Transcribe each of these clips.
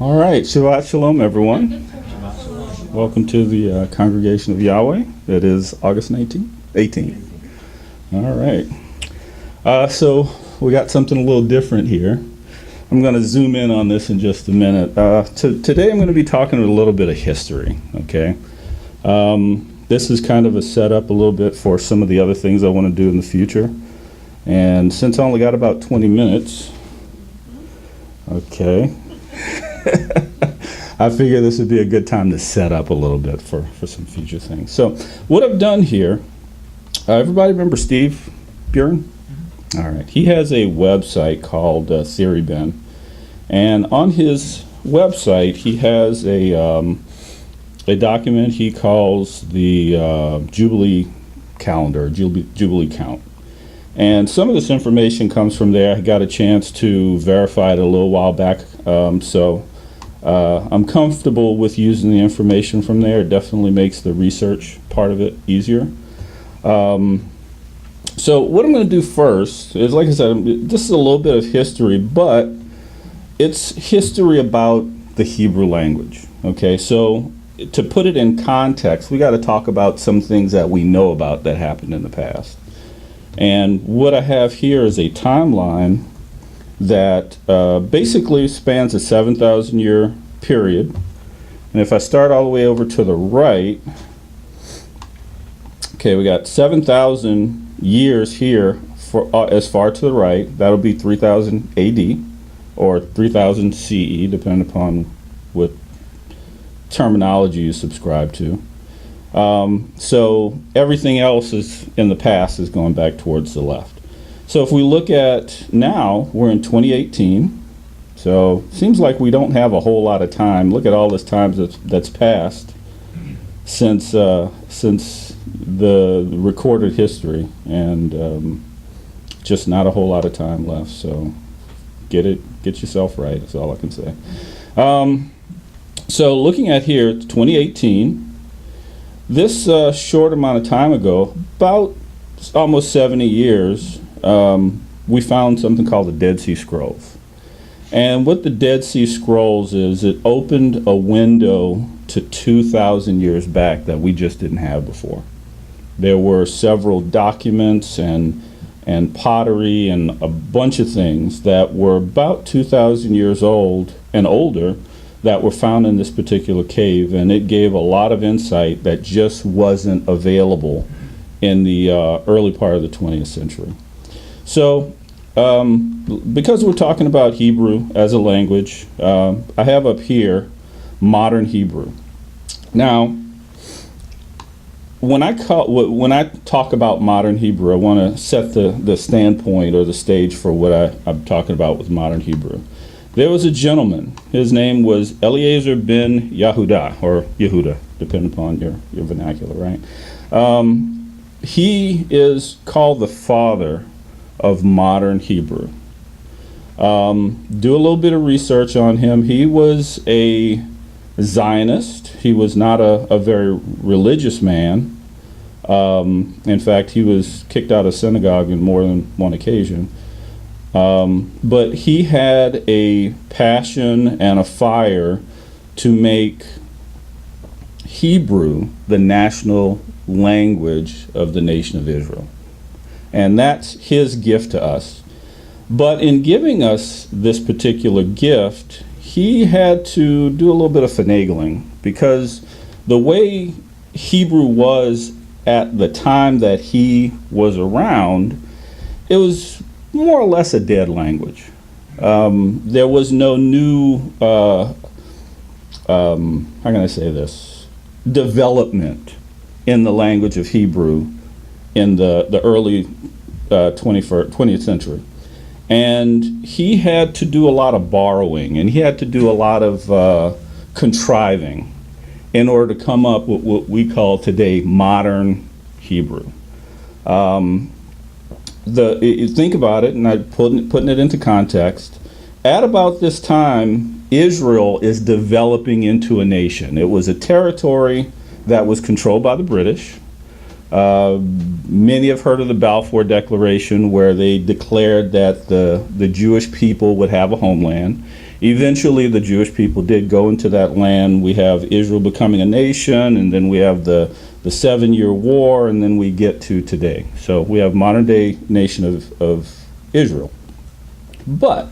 All right, Shabbat Shalom, everyone. Welcome to the Congregation of Yahweh. It is August 18th. All right. So we got something a little different here. I'm going to zoom in on this in just a minute. Today I'm going to be talking a little bit of history, okay? This is kind of a setup a little bit for some of the other things I want to do in the future. And since I only got about 20 minutes, okay, I figure this would be a good time to set up a little bit for some future things. So what I've done here, everybody remember Steve Buren? Mm-hmm. All right. He has a website called Theory Ben. And on his website, he has a document he calls the Jubilee calendar, Jubilee count. And some of this information comes from there. I got a chance to verify it a little while back. So I'm comfortable with using the information from there. It definitely makes the research part of it easier. So what I'm going to do first is, like I said, this is a little bit of history, but it's history about the Hebrew language. Okay, so to put it in context, we got to talk about some things that we know about that happened in the past. And what I have here is a timeline that basically spans a 7,000 year period. And if I start all the way over to the right, okay, we got 7,000 years here for as far to the right. That'll be 3000 AD or 3000 CE, depending upon what terminology you subscribe to. So everything else is in the past is going back towards the left. So if we look at now, we're in 2018. So seems like we don't have a whole lot of time. Look at all this time that's passed since the recorded history, and just not a whole lot of time left. So get yourself right. That's all I can say. So looking at here, it's 2018. This short amount of time ago, about almost 70 years, we found something called the Dead Sea Scrolls. And what the Dead Sea Scrolls is, it opened a window to 2,000 years back that we just didn't have before. There were several documents and pottery and a bunch of things that were about 2,000 years old and older that were found in this particular cave, and it gave a lot of insight that just wasn't available in the early part of the 20th century. So because we're talking about Hebrew as a language, I have up here modern Hebrew. Now, when I talk about modern Hebrew, I want to set the standpoint or the stage for what I'm talking about with modern Hebrew. There was a gentleman. His name was Eliezer ben Yehuda, or Yehuda, depending upon your vernacular, right? He is called the father of modern Hebrew. Do a little bit of research on him. He was a Zionist. He was not a very religious man. In fact, he was kicked out of synagogue on more than one occasion. But he had a passion and a fire to make Hebrew the national language of the nation of Israel. And that's his gift to us. But in giving us this particular gift, he had to do a little bit of finagling, because the way Hebrew was at the time that he was around, it was more or less a dead language. There was no new, how can I say this, development in the language of Hebrew in the early 20th century. And he had to do a lot of borrowing, and he had to do a lot of contriving in order to come up with what we call today modern Hebrew. You think about it, and I'm putting it into context. At about this time, Israel is developing into a nation. It was a territory that was controlled by the British. Many have heard of the Balfour Declaration, where they declared that the Jewish people would have a homeland. Eventually, the Jewish people did go into that land. We have Israel becoming a nation, and then we have the 7-year war, and then we get to today. So we have modern-day nation of Israel. But,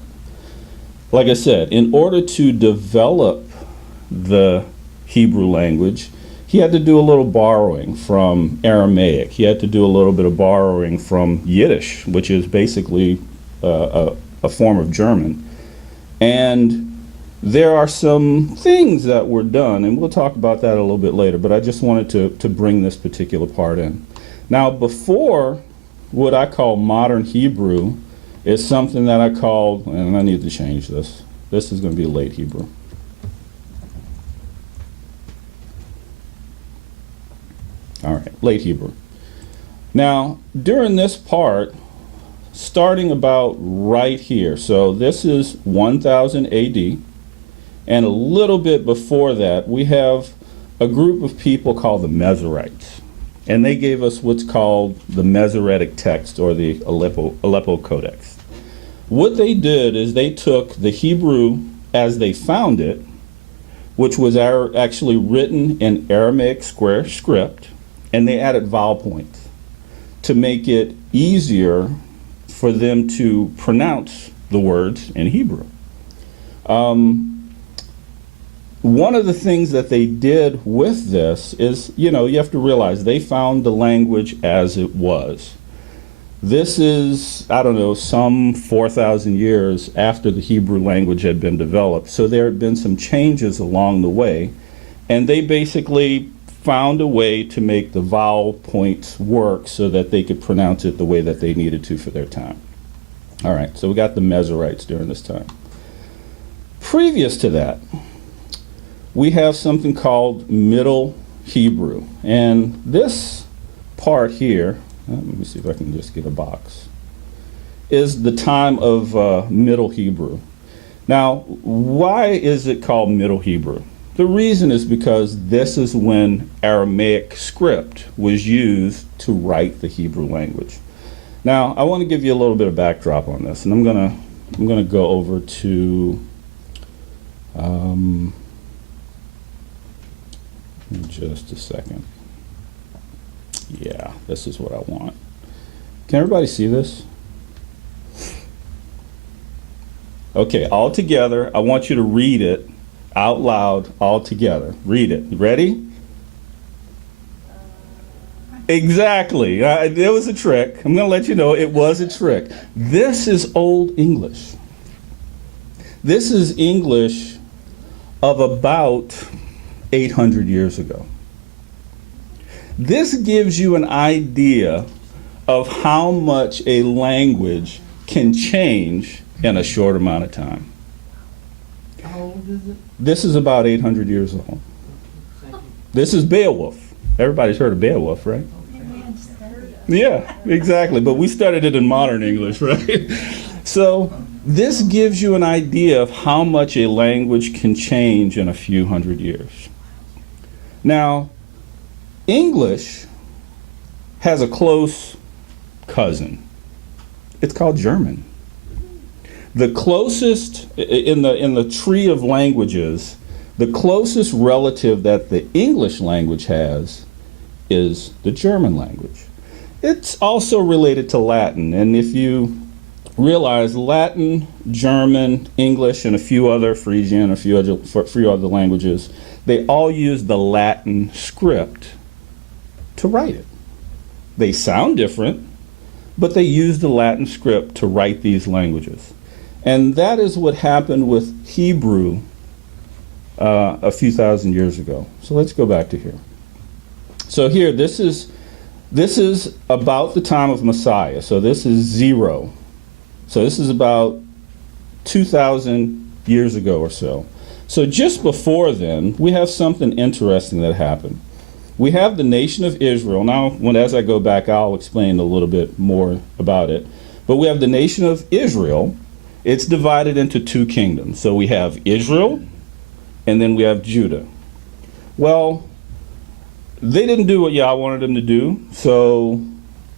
like I said, in order to develop the Hebrew language, he had to do a little borrowing from Aramaic. He had to do a little bit of borrowing from Yiddish, which is basically a form of German. And there are some things that were done, and we'll talk about that a little bit later, but I just wanted to bring this particular part in. Now, before what I call modern Hebrew is something that I called, and I need to change this. This is going to be late Hebrew. All right, late Hebrew. Now, during this part, starting about right here, so this is 1000 AD, and a little bit before that, we have a group of people called the Masoretes, and they gave us what's called the Masoretic text, or the Aleppo Codex. What they did is they took the Hebrew as they found it, which was actually written in Aramaic square script, and they added vowel points to make it easier for them to pronounce the words in Hebrew. One of the things that they did with this is, you have to realize they found the language as it was. This is, I don't know, some 4,000 years after the Hebrew language had been developed. So there had been some changes along the way, and they basically found a way to make the vowel points work so that they could pronounce it the way that they needed to for their time. All right, so we got the Masoretes during this time. Previous to that, we have something called Middle Hebrew. And this part here, let me see if I can just get a box, is the time of Middle Hebrew. Now, why is it called Middle Hebrew? The reason is because this is when Aramaic script was used to write the Hebrew language. Now, I want to give you a little bit of backdrop on this, and I'm gonna go over to just a second. Yeah, this is what I want. Can everybody see this? Okay, all together, I want you to read it out loud, all together. Read it. You ready? Exactly. There was a trick. I'm going to let you know it was a trick. This is Old English. This is English of about 800 years ago. This gives you an idea of how much a language can change in a short amount of time. How old is it? This is about 800 years old. This is Beowulf. Everybody's heard of Beowulf, right? Yeah, exactly. But we studied it in modern English, right? So this gives you an idea of how much a language can change in a few hundred years. Now, English has a close cousin. It's called German. The closest in the tree of languages, the closest relative that the English language has is the German language. It's also related to Latin, and if you realize Latin, German, English, and a few other Frisian, a few other languages, they all use the Latin script to write it. They sound different, but they use the Latin script to write these languages. And that is what happened with Hebrew a few thousand years ago. So let's go back to here. So here, this is about the time of Messiah. So this is 0. So this is about 2,000 years ago or so. So just before then, we have something interesting that happened. We have the nation of Israel. Now, as I go back, I'll explain a little bit more about it. But we have the nation of Israel. It's divided into 2 kingdoms. So we have Israel, and then we have Judah. Well, they didn't do what Yah wanted them to do, so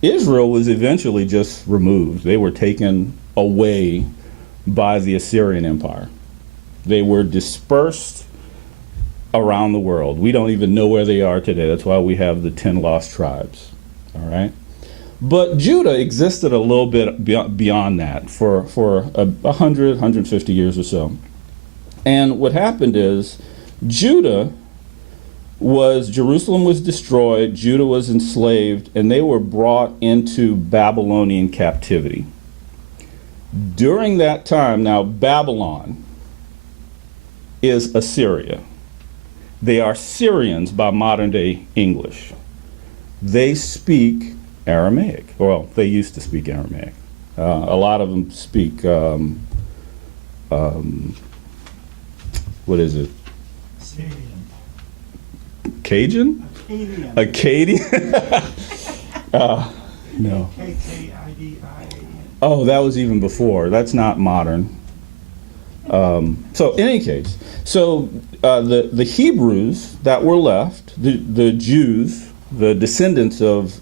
Israel was eventually just removed. They were taken away by the Assyrian Empire. They were dispersed around the world. We don't even know where they are today. That's why we have the 10 lost tribes. All right? But Judah existed a little bit beyond that for 100, 150 years or so. And what happened is Jerusalem was destroyed, Judah was enslaved, and they were brought into Babylonian captivity. During that time, now Babylon is Assyria. They are Syrians by modern day English. They speak Aramaic. Well, they used to speak Aramaic. A lot of them speak, what is it? Cajun? Akkadian? No. K-A-I-D-I-A-N. Oh, that was even before. That's not modern. So in any case, so the Hebrews that were left, the Jews, the descendants of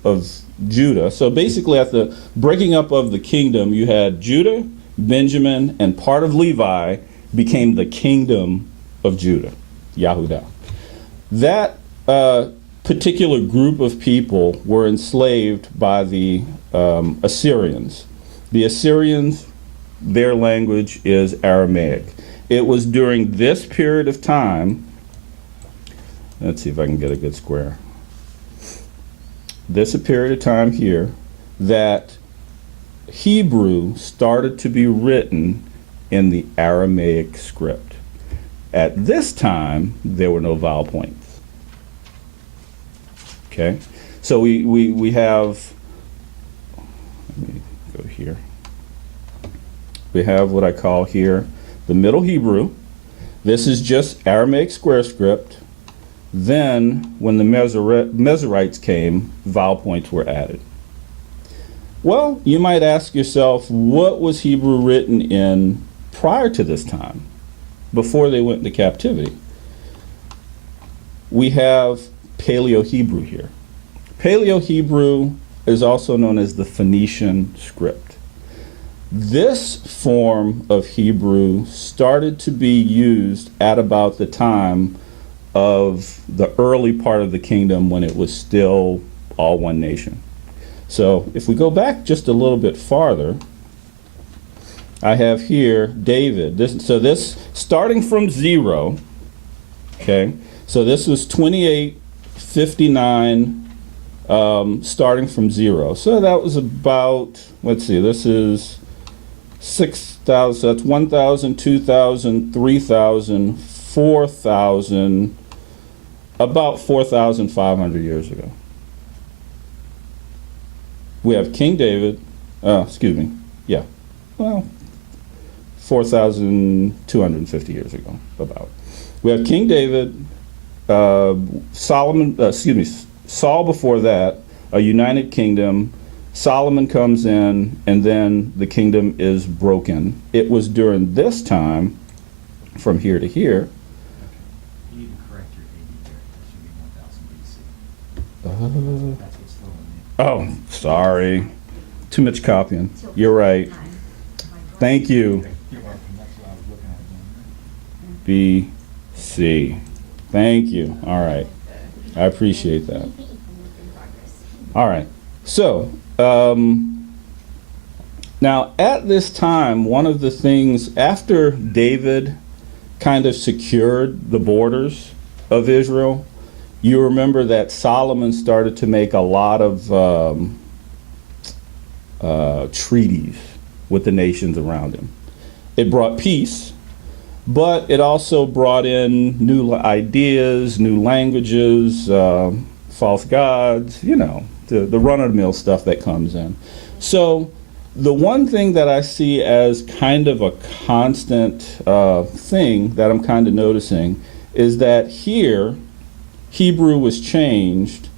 Judah. So basically at the breaking up of the kingdom, you had Judah, Benjamin, and part of Levi became the kingdom of Judah, Yahudah. That particular group of people were enslaved by the Assyrians. The Assyrians, their language is Aramaic. It was during this period of time, let's see if I can get a good square. This period of time here that Hebrew started to be written in the Aramaic script. At this time, there were no vowel points. Okay, so we have, let me go here. We have what I call here the Middle Hebrew. This is just Aramaic square script. Then, when the Mezerites came, vowel points were added. Well, you might ask yourself, what was Hebrew written in prior to this time, before they went into captivity? We have Paleo Hebrew here. Paleo Hebrew is also known as the Phoenician Script. This form of Hebrew started to be used at about the time of the early part of the kingdom when it was still all one nation. So if we go back just a little bit farther, I have here David. This starting from 0, okay? So this was 2859, starting from 0. So that was about, let's see, this is 6,000, so that's 1,000, 2,000, 3,000, 4,000, about 4,500 years ago. We have King David, well, 4,250 years ago, about. We have King David, Saul before that, a united kingdom. Solomon comes in, and then the kingdom is broken. It was during this time, from here to here. You need to correct your AD there. That should be 1000 BC. That's what's throwing me. Oh, sorry. Too much copying. You're right. Thank you. You're welcome. That's what I was looking at again. BC. Thank you. All right. I appreciate that. All right. So, now at this time, one of the things, after David kind of secured the borders of Israel, you remember that Solomon started to make a lot of treaties with the nations around him. It brought peace, but it also brought in new ideas, new languages, false gods, you know, the run-of-the-mill stuff that comes in. So the one thing that I see as kind of a constant thing that I'm kind of noticing is that here, Hebrew was changed,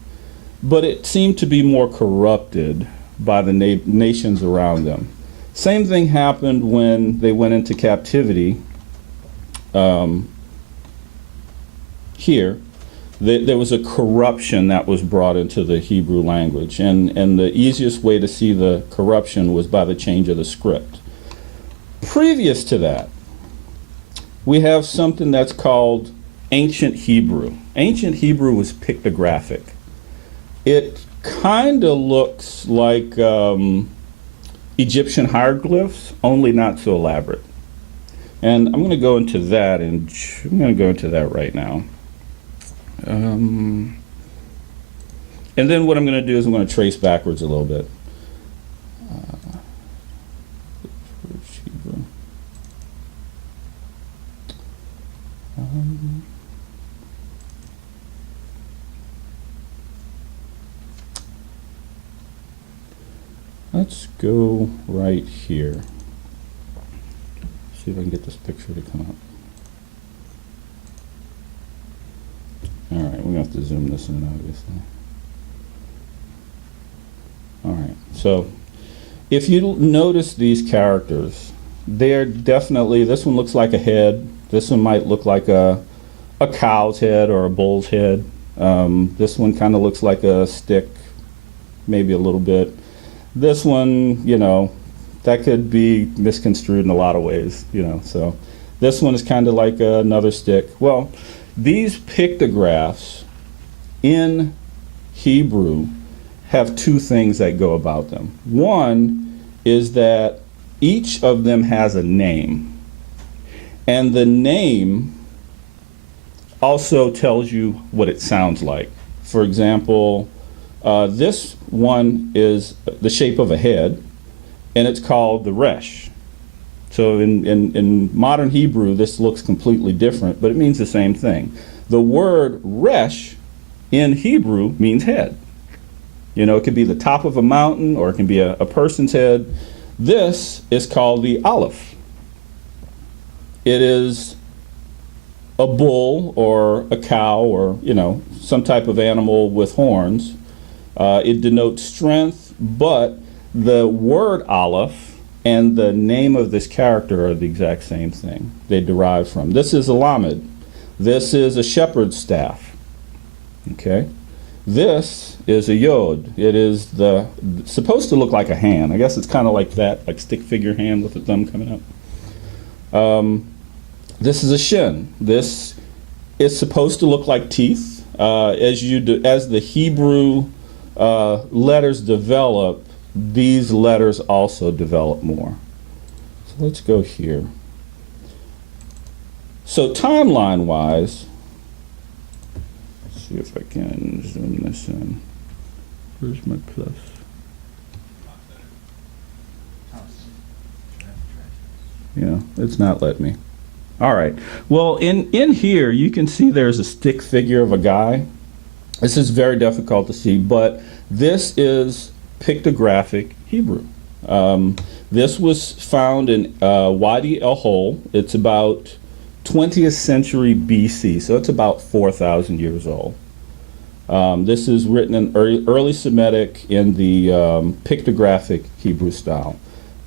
but it seemed to be more corrupted by the nations around them. Same thing happened when they went into captivity here. There was a corruption that was brought into the Hebrew language, and the easiest way to see the corruption was by the change of the script. Previous to that, we have something that's called Ancient Hebrew. Ancient Hebrew was pictographic. It kind of looks like Egyptian hieroglyphs, only not so elaborate. And I'm going to go into that, and I'm going to go into that right now. And then what I'm going to do is I'm going to trace backwards a little bit. Hebrew. Let's go right here. See if I can get this picture to come up. All right, we're going to have to zoom this in, obviously. All right, so if you notice these characters, they're definitely, this one looks like a head. This one might look like a cow's head or a bull's head. This one kind of looks like a stick, maybe a little bit. This one, you know, that could be misconstrued in a lot of ways, you know. So this one is kind of like another stick. Well, these pictographs in Hebrew have two things that go about them. One is that each of them has a name, and the name also tells you what it sounds like. For example, this one is the shape of a head, and it's called the resh. So in modern Hebrew, this looks completely different, but it means the same thing. The word resh in Hebrew means head. You know, it could be the top of a mountain, or it can be a person's head. This is called the aleph. It is a bull or a cow, or, you know, some type of animal with horns. It denotes strength, but the word aleph and the name of this character are the exact same thing. They derive from. This is a lamed. This is a shepherd's staff. Okay? This is a yod. It is supposed to look like a hand. I guess it's kind of like that, like stick figure hand with the thumb coming up. This is a shin. This is supposed to look like teeth. As the Hebrew letters develop, these letters also develop more. So let's go here. So timeline-wise, let's see if I can zoom this in. Where's my plus? Yeah, it's not letting me. All right. Well, in here, you can see there's a stick figure of a guy. This is very difficult to see, but this is pictographic Hebrew. This was found in Wadi El Hol. It's about 20th century BC, so it's about 4,000 years old. This is written in early Semitic in the pictographic Hebrew style.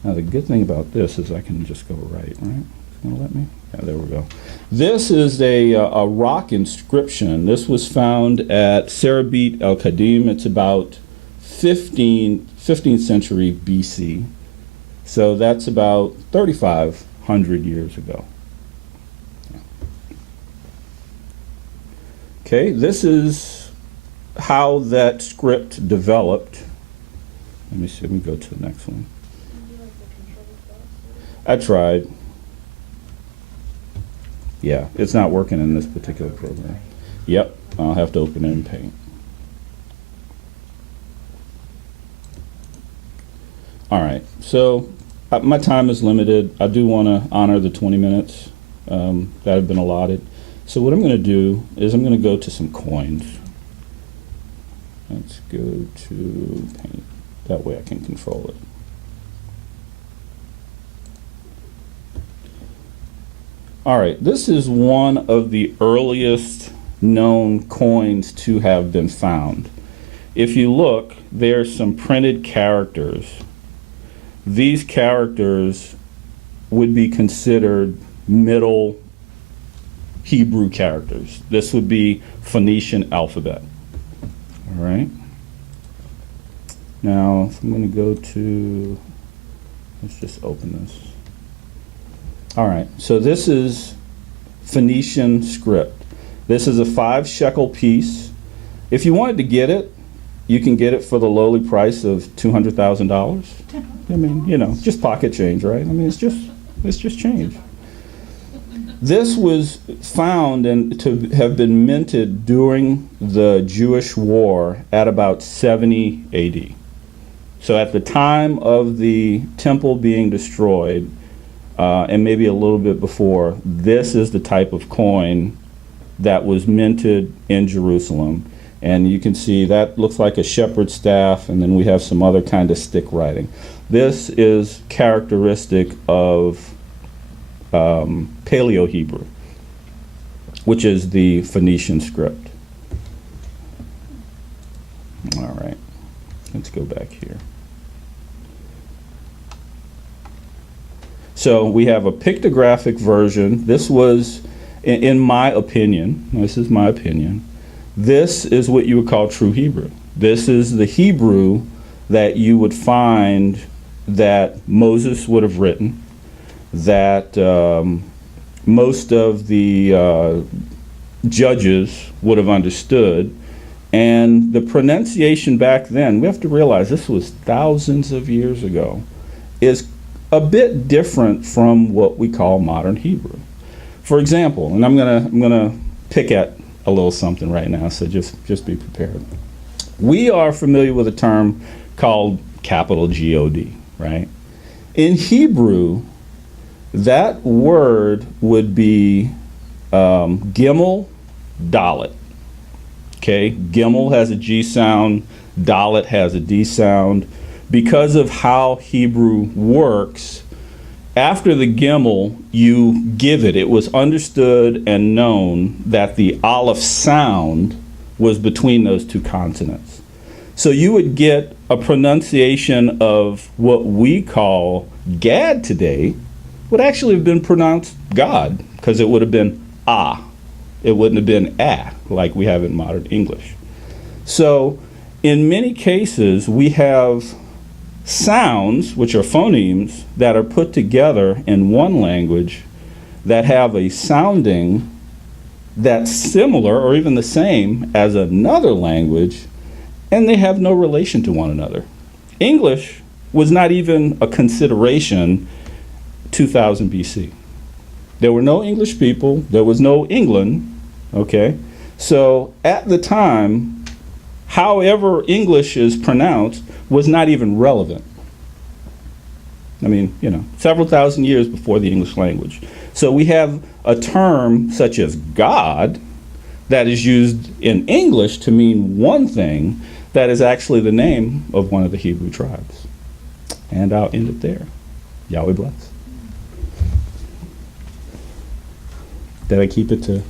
Now, the good thing about this is I can just go right? It's going to let me? Yeah, there we go. This is a rock inscription. This was found at Serabit El Kadim. It's about 15th century BC. So that's about 3,500 years ago. Okay, this is how that script developed. Let me see, let me go to the next one. I tried. Yeah, it's not working in this particular program. Yep, I'll have to open it in Paint. All right, so my time is limited. I do want to honor the 20 minutes that have been allotted. So what I'm going to do is I'm going to go to some coins. Let's go to Paint. That way I can control it. All right, this is one of the earliest known coins to have been found. If you look, there's some printed characters. These characters would be considered Middle Hebrew characters. This would be Phoenician Alphabet. All right. Now, if I'm going to go to, let's just open this. All right, so this is Phoenician Script. This is a 5 shekel piece. If you wanted to get it, you can get it for the lowly price of $200,000. I mean, you know, just pocket change, right? I mean, it's just change. This was found and to have been minted during the Jewish war at about 70 AD. So at the time of the temple being destroyed, and maybe a little bit before, this is the type of coin that was minted in Jerusalem. And you can see that looks like a shepherd's staff, and then we have some other kind of stick writing. This is characteristic of Paleo Hebrew, which is the Phoenician script. All right, let's go back here. So we have a pictographic version. This was, in my opinion, this is my opinion, this is what you would call true Hebrew. This is the Hebrew that you would find that Moses would have written, that most of the judges would have understood. And the pronunciation back then, we have to realize this was thousands of years ago, is a bit different from what we call modern Hebrew. For example, and I'm gonna pick at a little something right now, so just be prepared. We are familiar with a term called capital G-O-D, right? In Hebrew, that word would be Gimel Dalet. Okay, Gimel has a G sound, Dalet has a D sound. Because of how Hebrew works, after the Gimel, you give it. It was understood and known that the Aleph sound was between those two consonants. So you would get a pronunciation of what we call Gad today would actually have been pronounced God, because it would have been ah. It wouldn't have been ah, like we have in modern English. So in many cases, we have sounds, which are phonemes, that are put together in one language that have a sounding that's similar or even the same as another language, and they have no relation to one another. English was not even a consideration 2000 BC. There were no English people, there was no England, okay? So at the time, however English is pronounced was not even relevant. I mean, you know, several thousand years before the English language. So we have a term such as God that is used in English to mean one thing that is actually the name of one of the Hebrew tribes. And I'll end it there. Yahweh bless. Did I keep it to